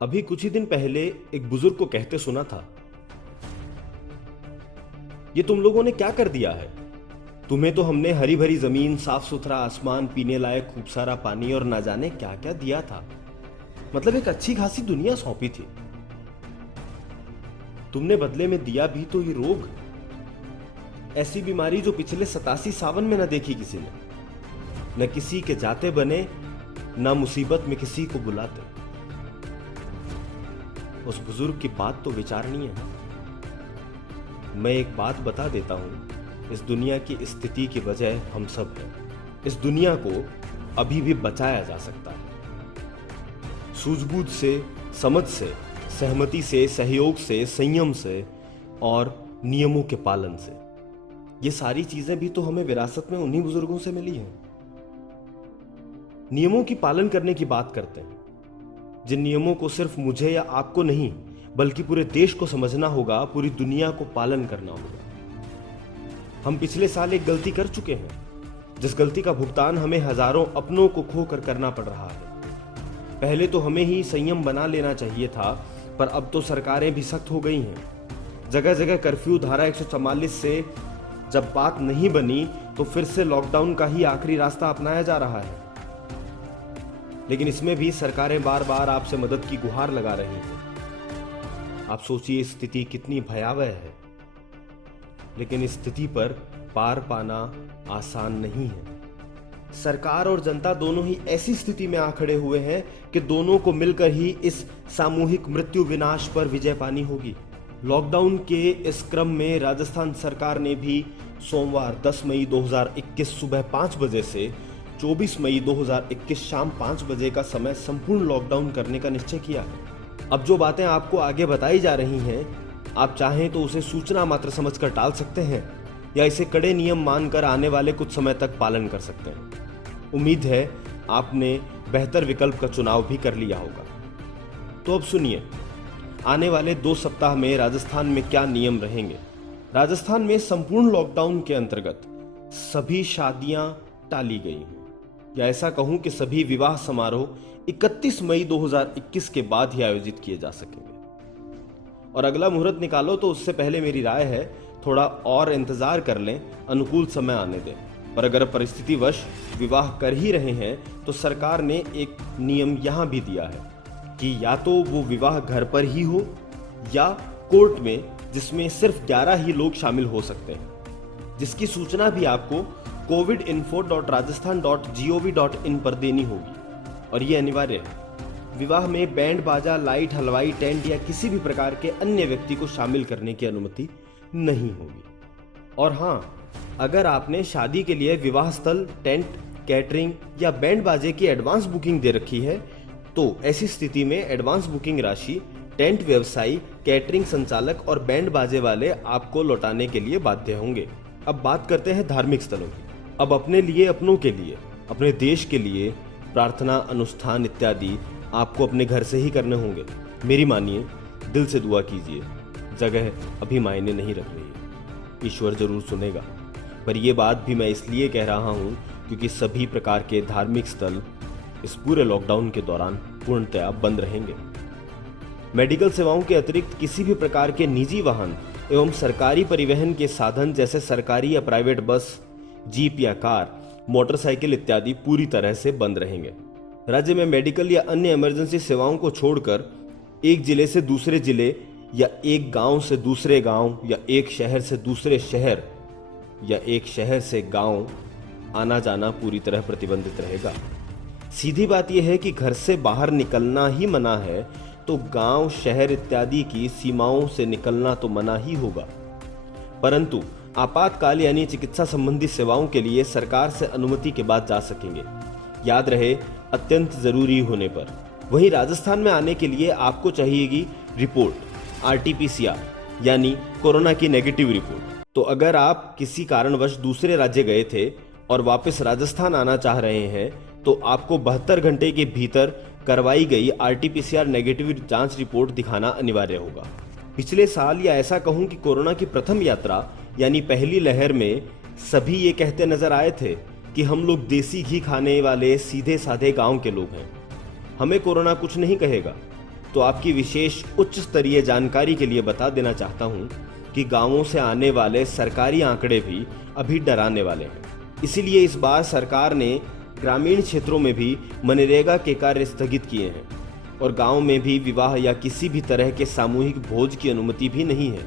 अभी कुछ ही दिन पहले एक बुजुर्ग को कहते सुना था, ये तुम लोगों ने क्या कर दिया है। तुम्हें तो हमने हरी भरी जमीन, साफ सुथरा आसमान, पीने लायक खूब सारा पानी और ना जाने क्या क्या दिया था। मतलब एक अच्छी खासी दुनिया सौंपी थी। तुमने बदले में दिया भी तो ये रोग, ऐसी बीमारी जो पिछले 87 सावन में न देखी किसी ने, न किसी के जाते बने, न मुसीबत में किसी को बुलाते। उस बुजुर्ग की बात तो विचारणीय है। मैं एक बात बता देता हूं, इस दुनिया की स्थिति की वजह हम सब हैं। इस दुनिया को अभी भी बचाया जा सकता है, सूझबूझ से, समझ से, सहमति से, सहयोग से, संयम से और नियमों के पालन से। ये सारी चीजें भी तो हमें विरासत में उन्हीं बुजुर्गों से मिली हैं। नियमों की पालन करने की बात करते हैं, जिन नियमों को सिर्फ मुझे या आपको नहीं बल्कि पूरे देश को समझना होगा, पूरी दुनिया को पालन करना होगा। हम पिछले साल एक गलती कर चुके हैं, जिस गलती का भुगतान हमें हजारों अपनों को खोकर करना पड़ रहा है। पहले तो हमें ही संयम बना लेना चाहिए था, पर अब तो सरकारें भी सख्त हो गई हैं। जगह जगह कर्फ्यू, धारा 144 से जब बात नहीं बनी तो फिर से लॉकडाउन का ही आखिरी रास्ता अपनाया जा रहा है। लेकिन इसमें भी सरकारें बार बार आपसे मदद की गुहार लगा रही हैं। आप सोचिए स्थिति कितनी भयावह है, लेकिन इस स्थिति पर पार पाना आसान नहीं है। सरकार और जनता दोनों ही ऐसी स्थिति में आ खड़े हुए हैं कि दोनों को मिलकर ही इस सामूहिक मृत्यु विनाश पर विजय पानी होगी। लॉकडाउन के इस क्रम में राजस्थान सरकार ने भी सोमवार 10 मई 2021 सुबह 5 बजे से 24 मई 2021 शाम 5 बजे का समय संपूर्ण लॉकडाउन करने का निश्चय किया है। अब जो बातें आपको आगे बताई जा रही हैं, आप चाहें तो उसे सूचना मात्र समझकर टाल सकते हैं या इसे कड़े नियम मानकर आने वाले कुछ समय तक पालन कर सकते हैं। उम्मीद है आपने बेहतर विकल्प का चुनाव भी कर लिया होगा। तो अब सुनिए, आने वाले 2 सप्ताह में राजस्थान में क्या नियम रहेंगे। राजस्थान में संपूर्ण लॉकडाउन के अंतर्गत सभी शादियां टाली गई हैं, या ऐसा कहूं कि सभी विवाह समारोह 31 मई 2021 के बाद ही आयोजित किए जा सकेंगे। और अगला मुहूर्त निकालो तो उससे पहले मेरी राय है थोड़ा और इंतजार कर लें, अनुकूल समय आने दें। और अगर परिस्थितिवश विवाह कर ही रहे हैं तो सरकार ने एक नियम यहां भी दिया है कि या तो वो विवाह घर पर ही हो या कोर्ट में, जिसमें सिर्फ 11 ही लोग शामिल हो सकते हैं, जिसकी सूचना भी आपको covidinfo.rajasthan.gov.in पर देनी होगी। और ये अनिवार्य है। विवाह में बैंड बाजा, लाइट, हलवाई, टेंट या किसी भी प्रकार के अन्य व्यक्ति को शामिल करने की अनुमति नहीं होगी। और हाँ, अगर आपने शादी के लिए विवाह स्थल, टेंट, कैटरिंग या बैंड बाजे की एडवांस बुकिंग दे रखी है तो ऐसी स्थिति में एडवांस बुकिंग राशि टेंट व्यवसायी, कैटरिंग संचालक और बैंड बाजे वाले आपको लौटाने के लिए बाध्य होंगे। अब बात करते हैं धार्मिक स्थलों की। अब अपने लिए, अपनों के लिए, अपने देश के लिए प्रार्थना, अनुष्ठान इत्यादि आपको अपने घर से ही करने होंगे। मेरी मानिए, दिल से दुआ कीजिए, जगह अभी मायने नहीं रख रही है, ईश्वर जरूर सुनेगा। पर यह बात भी मैं इसलिए कह रहा हूं क्योंकि सभी प्रकार के धार्मिक स्थल इस पूरे लॉकडाउन के दौरान पूर्णतया बंद रहेंगे। मेडिकल सेवाओं के अतिरिक्त किसी भी प्रकार के निजी वाहन एवं सरकारी परिवहन के साधन जैसे सरकारी या प्राइवेट बस, जीप या कार, मोटरसाइकिल इत्यादि पूरी तरह से बंद रहेंगे। राज्य में मेडिकल या अन्य इमरजेंसी सेवाओं को छोड़कर एक जिले से दूसरे जिले या एक गांव से दूसरे गांव या एक शहर से दूसरे शहर या एक शहर से गांव आना जाना पूरी तरह प्रतिबंधित रहेगा। सीधी बात यह है कि घर से बाहर निकलना ही मना है तो गांव, शहर इत्यादि की सीमाओं से निकलना तो मना ही होगा। परंतु आपातकाल यानी चिकित्सा संबंधी सेवाओं के लिए सरकार से अनुमति के बाद जा सकेंगे, याद रहे अत्यंत जरूरी होने पर। वहीं राजस्थान में आने के लिए आपको चाहिएगी रिपोर्ट, RT-PCR यानी कोरोना की नेगेटिव रिपोर्ट। तो अगर आप किसी कारणवश दूसरे राज्य गए थे और वापस राजस्थान आना चाह रहे हैं तो आपको 72 घंटे के भीतर करवाई गई RT-PCR नेगेटिव जांच रिपोर्ट दिखाना अनिवार्य होगा। पिछले साल, या ऐसा कहूं कि कोरोना की प्रथम यात्रा यानी पहली लहर में, सभी ये कहते नजर आए थे कि हम लोग देसी घी खाने वाले सीधे साधे गांव के लोग हैं, हमें कोरोना कुछ नहीं कहेगा। तो आपकी विशेष उच्च स्तरीय जानकारी के लिए बता देना चाहता हूं कि गांवों से आने वाले सरकारी आंकड़े भी अभी डराने वाले हैं। इसीलिए इस बार सरकार ने ग्रामीण क्षेत्रों में भी मनरेगा के कार्य स्थगित किए हैं और गांव में भी विवाह या किसी भी तरह के सामूहिक भोज की अनुमति भी नहीं है।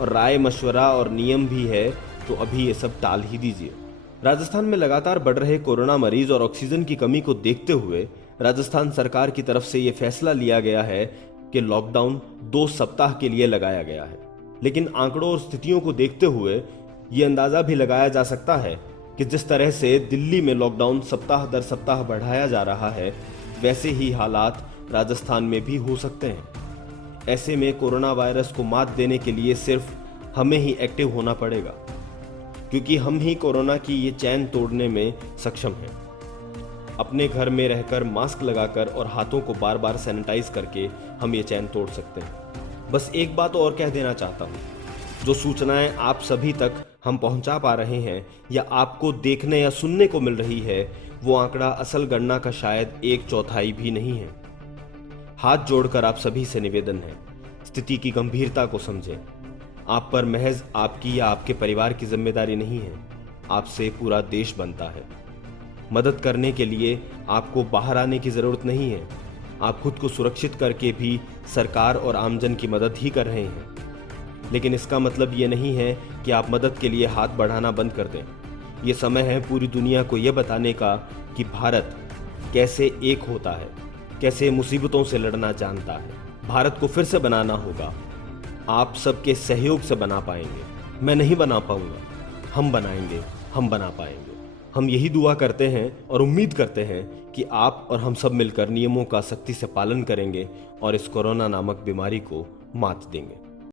और राय मशवरा और नियम भी है तो अभी ये सब टाल ही दीजिए। राजस्थान में लगातार बढ़ रहे कोरोना मरीज और ऑक्सीजन की कमी को देखते हुए राजस्थान सरकार की तरफ से ये फैसला लिया गया है कि लॉकडाउन 2 सप्ताह के लिए लगाया गया है। लेकिन आंकड़ों और स्थितियों को देखते हुए ये अंदाजा भी लगाया जा सकता है कि जिस तरह से दिल्ली में लॉकडाउन सप्ताह दर सप्ताह बढ़ाया जा रहा है, वैसे ही हालात राजस्थान में भी हो सकते हैं। ऐसे में कोरोना वायरस को मात देने के लिए सिर्फ हमें ही एक्टिव होना पड़ेगा, क्योंकि हम ही कोरोना की ये चैन तोड़ने में सक्षम हैं। अपने घर में रहकर मास्क लगाकर और हाथों को बार बार सैनिटाइज करके हम ये चैन तोड़ सकते हैं। बस एक बात और कह देना चाहता हूँ, जो सूचनाएं आप सभी तक हम पहुंचा पा रहे हैं या आपको देखने या सुनने को मिल रही है, वो आंकड़ा असल गणना का शायद 1/4 भी नहीं है। हाथ जोड़कर आप सभी से निवेदन है, स्थिति की गंभीरता को समझें। आप पर महज आपकी या आपके परिवार की जिम्मेदारी नहीं है, आपसे पूरा देश बनता है। मदद करने के लिए आपको बाहर आने की जरूरत नहीं है। आप खुद को सुरक्षित करके भी सरकार और आमजन की मदद ही कर रहे हैं। लेकिन इसका मतलब ये नहीं है कि आप मदद के लिए हाथ बढ़ाना बंद कर दें। ये समय है पूरी दुनिया को ये बताने का कि भारत कैसे एक होता है, कैसे मुसीबतों से लड़ना जानता है। भारत को फिर से बनाना होगा। आप सबके सहयोग से बना पाएंगे। मैं नहीं बना पाऊंगा, हम बनाएंगे, हम बना पाएंगे। हम यही दुआ करते हैं और उम्मीद करते हैं कि आप और हम सब मिलकर नियमों का सख्ती से पालन करेंगे और इस कोरोना नामक बीमारी को मात देंगे।